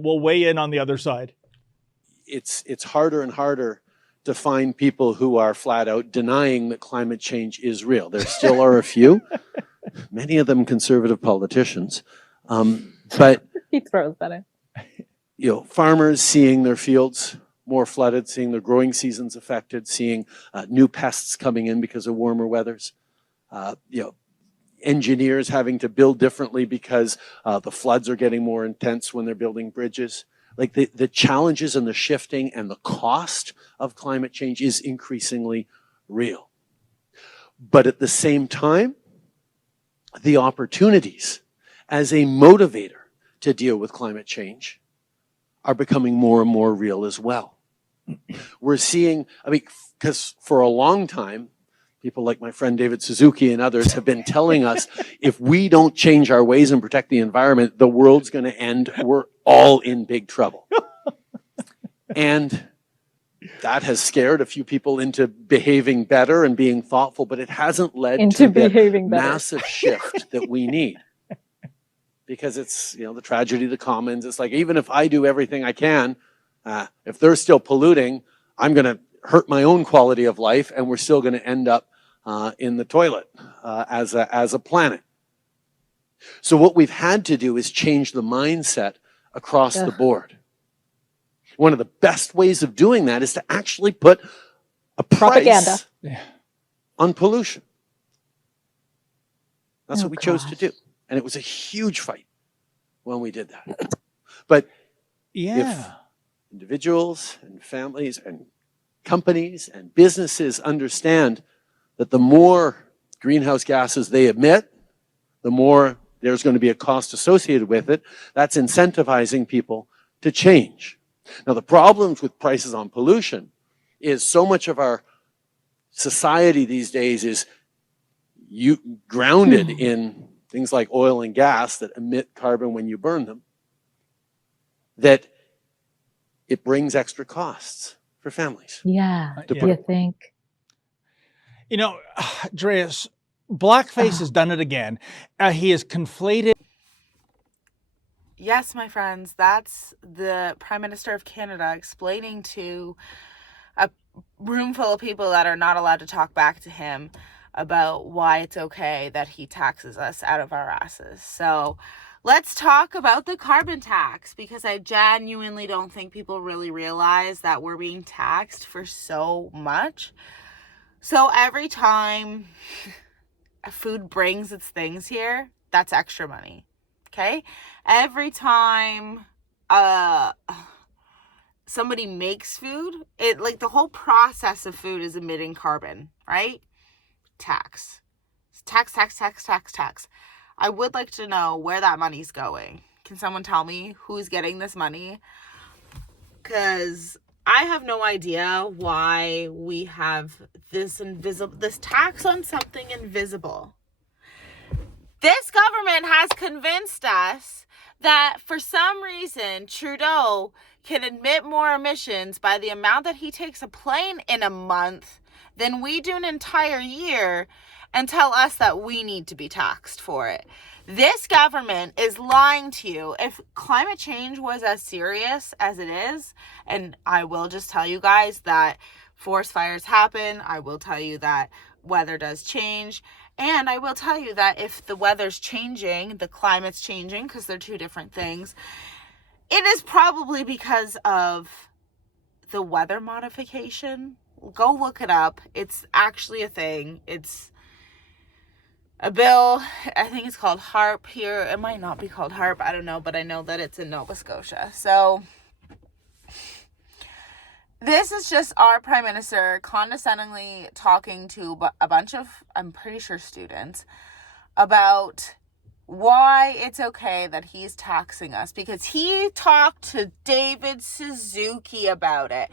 will weigh in on the other side. It's harder and harder to find people who are flat out denying that climate change is real. There still are a few, many of them conservative politicians. But he throws that in. You know, farmers seeing their fields more flooded, seeing their growing seasons affected, seeing new pests coming in because of warmer weathers. You know, engineers having to build differently because the floods are getting more intense when they're building bridges. Like the challenges and the shifting and the cost of climate change is increasingly real. But at the same time, the opportunities as a motivator to deal with climate change are becoming more and more real as well. We're seeing, I mean, because for a long time, people like my friend David Suzuki and others have been telling us, if we don't change our ways and protect the environment, the world's going to end. We're all in big trouble. And that has scared a few people into behaving better and being thoughtful, but it hasn't led to the massive shift that we need. Because it's, you know, the tragedy of the commons. It's like, even if I do everything I can, if they're still polluting, I'm going to hurt my own quality of life, and we're still going to end up in the toilet as a planet. So what we've had to do is change the mindset across the board. One of the best ways of doing that is to actually put a price on pollution. That's what we chose to do. And it was a huge fight when we did that. But if individuals and families and companies and businesses understand that the more greenhouse gases they emit, the more there's going to be a cost associated with it, that's incentivizing people to change. Now, the problems with prices on pollution is so much of our society these days is grounded in things like oil and gas that emit carbon when you burn them, that it brings extra costs for families. Yeah, do you think? You know, Andreas, blackface has done it again. He has conflated. Yes, my friends, that's the Prime Minister of Canada explaining to a room full of people that are not allowed to talk back to him about why it's okay that he taxes us out of our asses. So let's talk about the carbon tax, because I genuinely don't think people really realize that we're being taxed for so much. So every time a food brings its things here, that's extra money. Okay? Every time somebody makes food, it like the whole process of food is emitting carbon, right? Tax. I would like to know where that money's going. Can someone tell me who's getting this money? Because I have no idea why we have this tax on something invisible. This government has convinced us that for some reason Trudeau can emit more emissions by the amount that he takes a plane in a month than we do an entire year, and tell us that we need to be taxed for it. This government is lying to you. If climate change was as serious as it is, and I will just tell you guys that forest fires happen, I will tell you that weather does change, and I will tell you that if the weather's changing, the climate's changing, because they're two different things, it is probably because of the weather modification. Go look it up. It's actually a thing. It's a bill. I think it's called HARP here. It might not be called HARP. I don't know, but I know that it's in Nova Scotia. So this is just our Prime Minister condescendingly talking to a bunch of, I'm pretty sure, students about why it's okay that he's taxing us, because he talked to David Suzuki about it.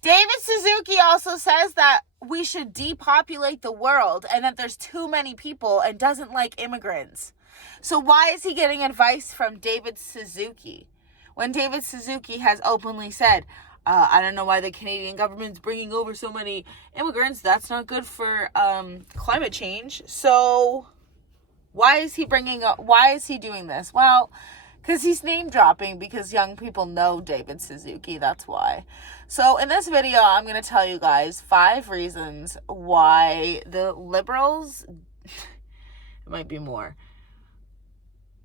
David Suzuki also says that we should depopulate the world and that there's too many people and doesn't like immigrants. So why is he getting advice from David Suzuki when David Suzuki has openly said, I don't know why the Canadian government's bringing over so many immigrants. That's not good for climate change. So why is he doing this? Well, Because he's name dropping because young people know David Suzuki. That's why. So in this video, I'm going to tell you guys 5 reasons why the Liberals, it might be more.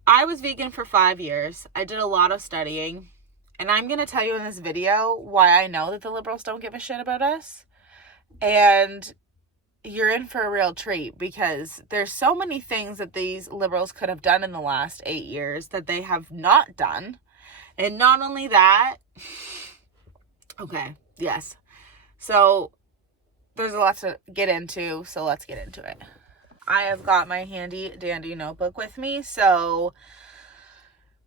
I was vegan for 5 years. I did a lot of studying. And I'm going to tell you in this video why I know that the Liberals don't give a shit about us. And you're in for a real treat because there's so many things that these Liberals could have done in the last 8 years that they have not done. And not only that, okay, yes. So there's a lot to get into, so let's get into it. I have got my handy dandy notebook with me. So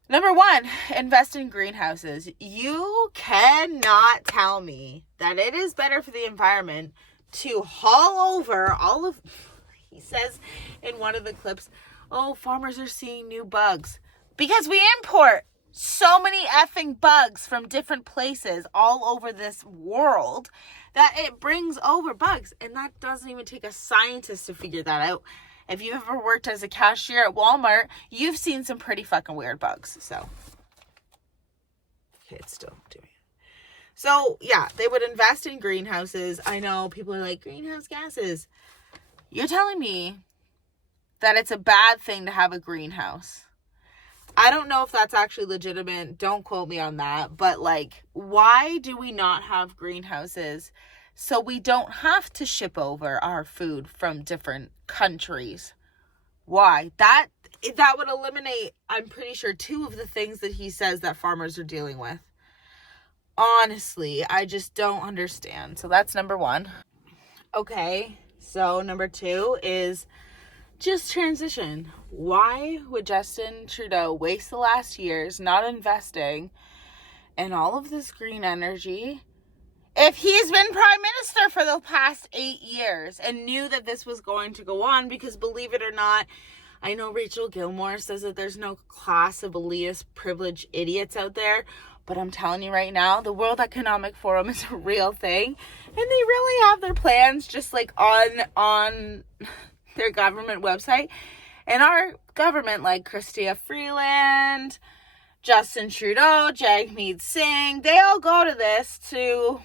number 1, invest in greenhouses. You cannot tell me that it is better for the environment to haul over all of, he says in one of the clips, oh, farmers are seeing new bugs. Because we import so many effing bugs from different places all over this world that it brings over bugs. And that doesn't even take a scientist to figure that out. If you've ever worked as a cashier at Walmart, you've seen some pretty fucking weird bugs. So, okay, it's still doing it. So, yeah, they would invest in greenhouses. I know people are like, greenhouse gases. You're telling me that it's a bad thing to have a greenhouse. I don't know if that's actually legitimate. Don't quote me on that. But, like, why do we not have greenhouses so we don't have to ship over our food from different countries? Why? That would eliminate, I'm pretty sure, 2 of the things that he says that farmers are dealing with. Honestly, I just don't understand. So that's number 1. Okay, so number 2 is just transition. Why would Justin Trudeau waste the last years not investing in all of this green energy if he's been prime minister for the past 8 years and knew that this was going to go on? Because believe it or not, I know Rachel Gilmore says that there's no class of elitist privileged idiots out there. But I'm telling you right now, the World Economic Forum is a real thing. And they really have their plans just like on their government website. And our government, like Chrystia Freeland, Justin Trudeau, Jagmeet Singh, they all go to this to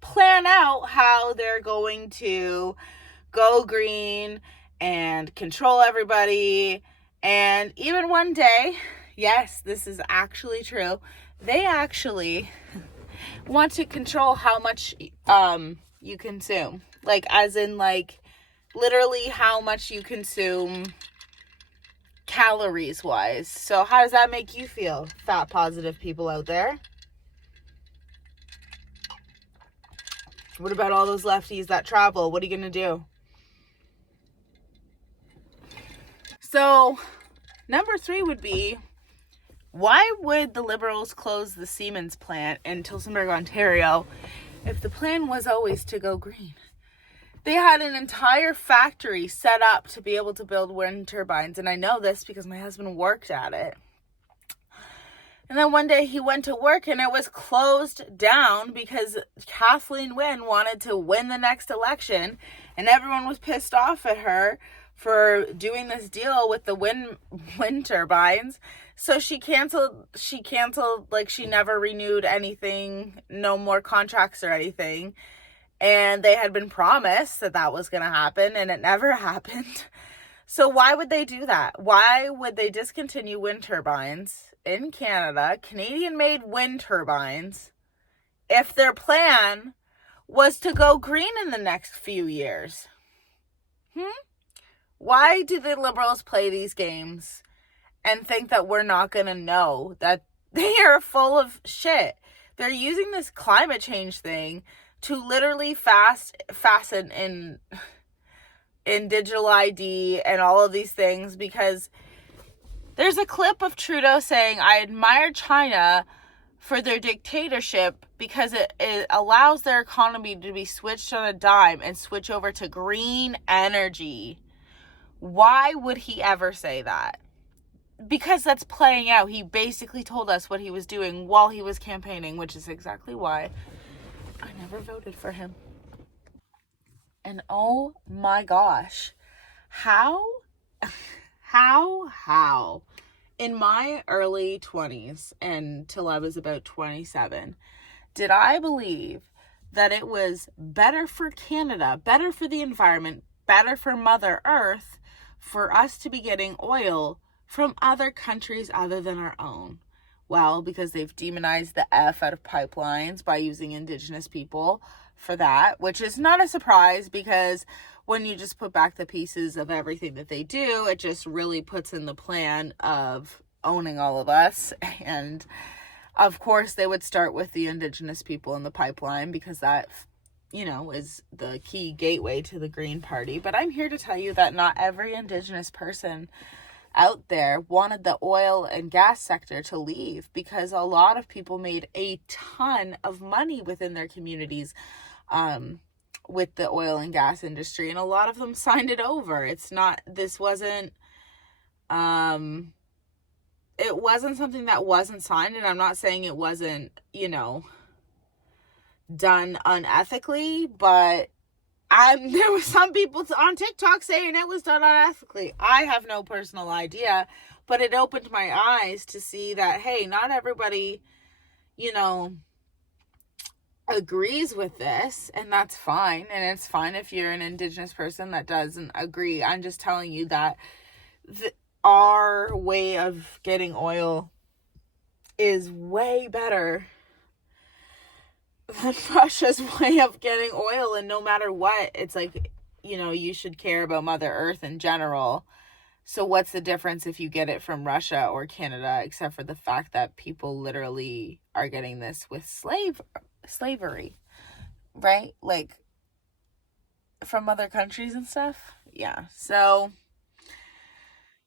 plan out how they're going to go green and control everybody. And even one day, yes, this is actually true, they actually want to control how much you consume. Like, as in, like, literally how much you consume calories-wise. So how does that make you feel, fat positive people out there? What about all those lefties that travel? What are you going to do? So, number 3 would be, why would the Liberals close the Siemens plant in Tillsonburg, Ontario, if the plan was always to go green? They had an entire factory set up to be able to build wind turbines, and I know this because my husband worked at it. And then one day he went to work and it was closed down because Kathleen Wynne wanted to win the next election, and everyone was pissed off at her for doing this deal with the wind turbines. So she canceled, like, she never renewed anything, no more contracts or anything. And they had been promised that that was going to happen, and it never happened. So why would they do that? Why would they discontinue wind turbines in Canada, Canadian-made wind turbines, if their plan was to go green in the next few years? Why do the Liberals play these games and think that we're not going to know that they are full of shit? They're using this climate change thing to literally fasten in digital ID and all of these things, because there's a clip of Trudeau saying, I admire China for their dictatorship because it allows their economy to be switched on a dime and switch over to green energy. Why would he ever say that? Because that's playing out. He basically told us what he was doing while he was campaigning, which is exactly why I never voted for him. And oh my gosh, how in my early 20s and till I was about 27, did I believe that it was better for Canada, better for the environment, better for Mother Earth for us to be getting oil from other countries other than our own? Well, because they've demonized the F out of pipelines by using Indigenous people for that, which is not a surprise, because when you just put back the pieces of everything that they do, it just really puts in the plan of owning all of us. And of course, they would start with the Indigenous people in the pipeline, because that, you know, is the key gateway to the Green Party. But I'm here to tell you that not every Indigenous person out there wanted the oil and gas sector to leave, because a lot of people made a ton of money within their communities with the oil and gas industry, and a lot of them signed it over. It wasn't something that wasn't signed, and I'm not saying it wasn't, you know, done unethically, but there were some people on TikTok saying it was done unethically. I have no personal idea, but it opened my eyes to see that, hey, not everybody, you know, agrees with this, and that's fine. And it's fine if you're an Indigenous person that doesn't agree. I'm just telling you that our way of getting oil is way better than Russia's way of getting oil. And no matter what, it's like, you know, you should care about Mother Earth in general. So what's the difference if you get it from Russia or Canada, except for the fact that people literally are getting this with slavery, right? Like from other countries and stuff. Yeah. So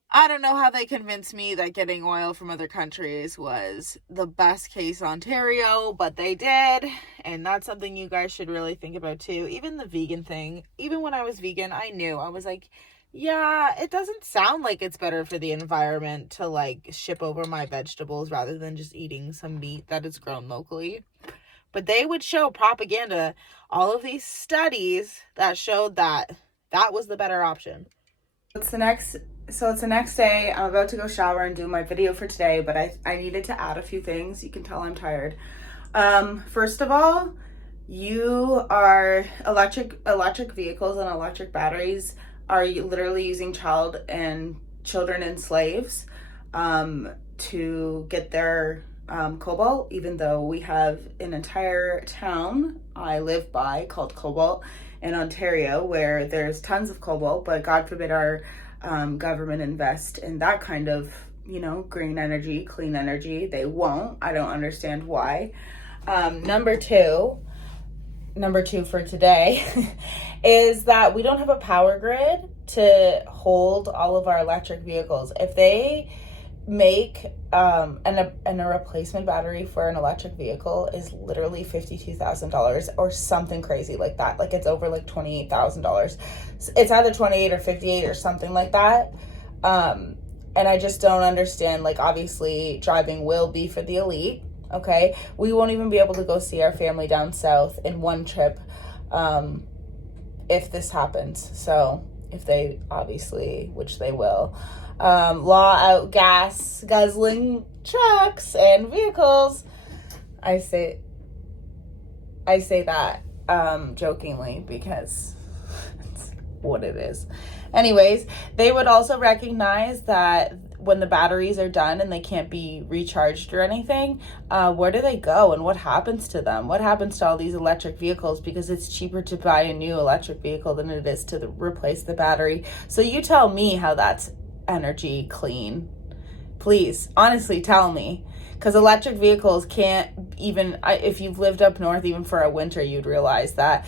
I don't know how they convinced me that getting oil from other countries was the best case Ontario, but they did. And that's something you guys should really think about too. Even the vegan thing, even when I was vegan, I was like, yeah, it doesn't sound like it's better for the environment to like ship over my vegetables rather than just eating some meat that is grown locally. But they would show propaganda, all of these studies that showed that that was the better option. It's the next day. I'm about to go shower and do my video for today, but I needed to add a few things. You can tell I'm tired. First of all, you are electric vehicles and electric batteries are literally using children and slaves to get their cobalt, even though we have an entire town I live by called Cobalt in Ontario where there's tons of cobalt, but God forbid our government invest in that kind of, you know, green energy, clean energy. They won't. I don't understand why. Number two for today is that we don't have a power grid to hold all of our electric vehicles. If they make a replacement battery for an electric vehicle is literally $52,000 or something crazy like that. Like it's over like $28,000. It's either 28 or 58 or something like that. And I just don't understand. Like obviously driving will be for the elite. Okay, we won't even be able to go see our family down south in one trip if this happens. So if they obviously, which they will, law out gas guzzling trucks and vehicles. I say that jokingly because it's what it is. Anyways, they would also recognize that when the batteries are done and they can't be recharged or anything, where do they go and what happens to them? What happens to all these electric vehicles? Because it's cheaper to buy a new electric vehicle than it is to replace the battery. So you tell me how that's energy clean. Please, honestly, tell me. Because electric vehicles can't even, if you've lived up north even for a winter, you'd realize that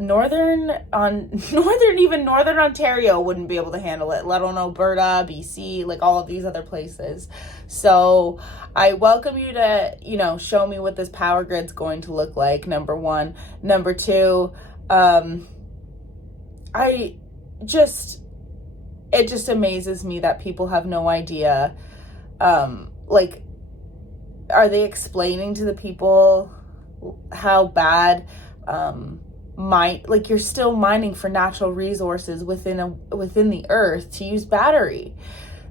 northern Ontario wouldn't be able to handle it, let alone Alberta, BC, like all of these other places. So I welcome you to, you know, show me what this power grid's going to look like, number one. Number two, it just amazes me that people have no idea. Like, are they explaining to the people how bad, you're still mining for natural resources within the earth to use battery?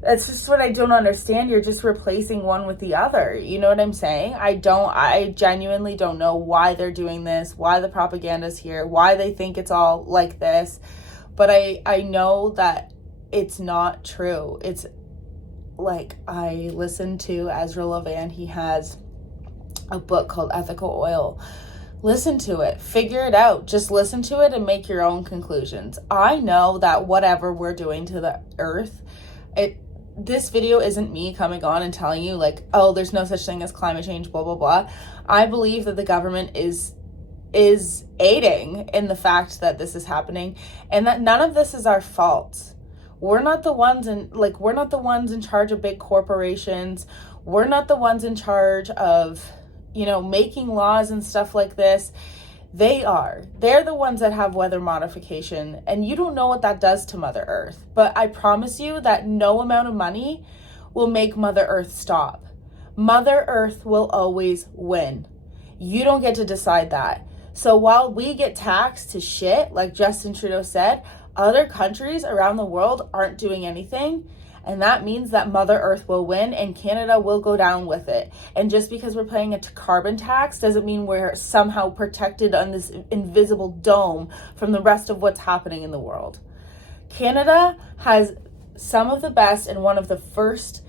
It's just what I don't understand. You're just replacing one with the other. You know what I'm saying? I genuinely don't know why they're doing this, why the propaganda's here, why they think it's all like this. But I know that it's not true. It's like, I listened to Ezra Levant. He has a book called Ethical Oil. Listen to it, figure it out. Just listen to it and make your own conclusions. I know that whatever we're doing to the earth, this video isn't me coming on and telling you like, oh, there's no such thing as climate change, blah, blah, blah. I believe that the government is aiding in the fact that this is happening, and that none of this is our fault. We're not the ones in charge of big corporations. We're not the ones in charge of, making laws and stuff like this. They are. They're the ones that have weather modification, and you don't know what that does to Mother Earth. But I promise you that no amount of money will make Mother Earth stop. Mother Earth will always win. You don't get to decide that. So while we get taxed to shit, like Justin Trudeau said, other countries around the world aren't doing anything. And that means that Mother Earth will win and Canada will go down with it. And just because we're paying a carbon tax doesn't mean we're somehow protected on this invisible dome from the rest of what's happening in the world. Canada has some of the best and one of the first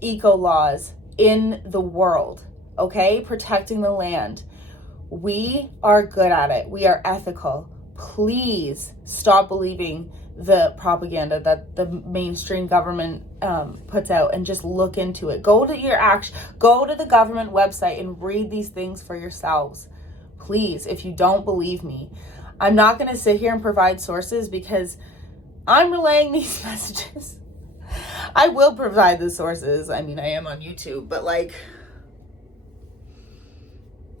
eco laws in the world, okay? Protecting the land. We are good at it. We are ethical. Please stop believing the propaganda that the mainstream government puts out and just look into it. Go to the government website and read these things for yourselves. Please, if you don't believe me. I'm not going to sit here and provide sources because I'm relaying these messages. I will provide the sources. I mean, I am on YouTube, but like,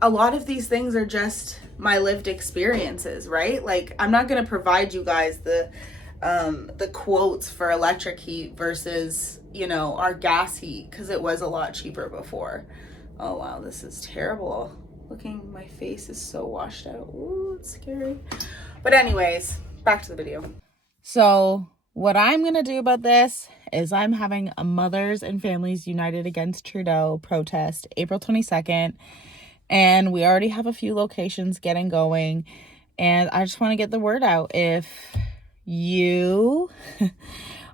a lot of these things are just my lived experiences, right? Like, I'm not going to provide you guys the quotes for electric heat versus, our gas heat, because it was a lot cheaper before. Oh, wow, this is terrible. My face is so washed out. Ooh, it's scary. But anyways, back to the video. So what I'm going to do about this is I'm having a Mothers and Families United Against Trudeau protest April 22nd. And we already have a few locations getting going. And I just want to get the word out. If you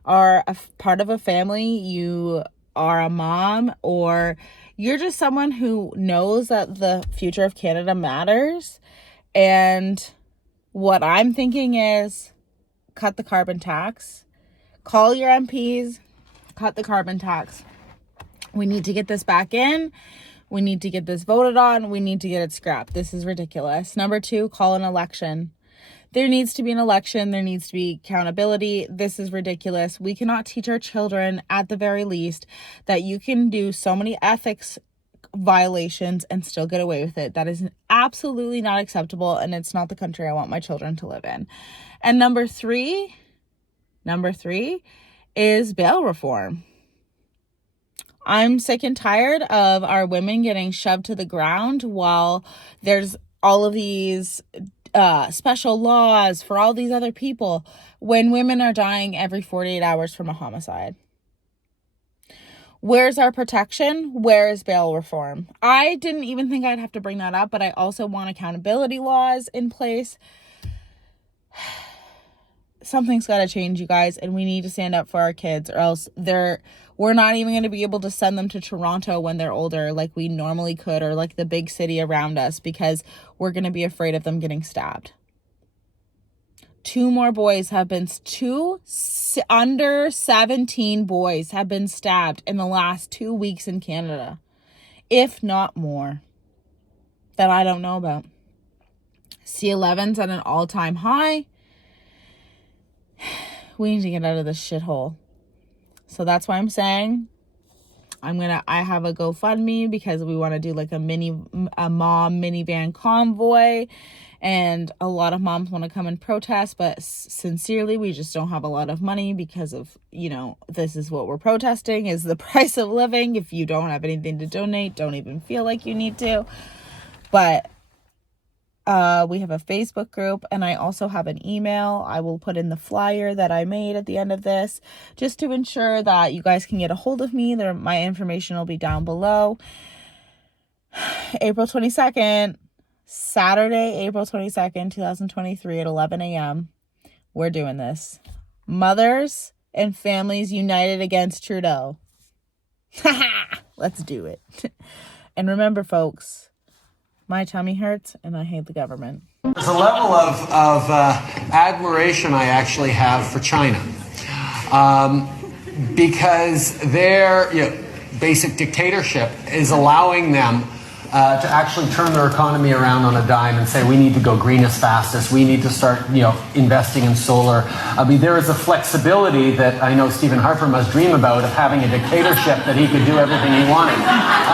are a part of a family, you are a mom, or you're just someone who knows that the future of Canada matters. And what I'm thinking is cut the carbon tax. Call your MPs, cut the carbon tax. We need to get this back in. We need to get this voted on. We need to get it scrapped. This is ridiculous. Number 2, call an election. There needs to be an election. There needs to be accountability. This is ridiculous. We cannot teach our children, at the very least, that you can do so many ethics violations and still get away with it. That is absolutely not acceptable, and it's not the country I want my children to live in. And number three is bail reform. I'm sick and tired of our women getting shoved to the ground while there's all of these special laws for all these other people when women are dying every 48 hours from a homicide. Where's our protection? Where is bail reform? I didn't even think I'd have to bring that up, but I also want accountability laws in place. Something's got to change, you guys, and we need to stand up for our kids, or else we're not even going to be able to send them to Toronto when they're older like we normally could, or like the big city around us, because we're going to be afraid of them getting stabbed. 2 more boys have been, 2 under 17 boys have been stabbed in the last 2 weeks in Canada, if not more, that I don't know about. C11's at an all-time high. We need to get out of this shithole. So that's why I'm saying I have a GoFundMe, because we want to do like a mom minivan convoy, and a lot of moms want to come and protest, but sincerely, we just don't have a lot of money because of, this is what we're protesting, is the price of living. If you don't have anything to donate, don't even feel like you need to. But We have a Facebook group, and I also have an email. I will put in the flyer that I made at the end of this, just to ensure that you guys can get a hold of me. My information will be down below. April 22nd, Saturday, April 22nd, 2023 at 11 a.m. We're doing this. Mothers and families united against Trudeau. Let's do it. And remember, folks, my tummy hurts and I hate the government. There's a level of admiration I actually have for China, because their basic dictatorship is allowing them to actually turn their economy around on a dime and say, we need to go green as fast as we need to start investing in solar. I mean, there is a flexibility that I know Stephen Harper must dream about, of having a dictatorship that he could do everything he wanted.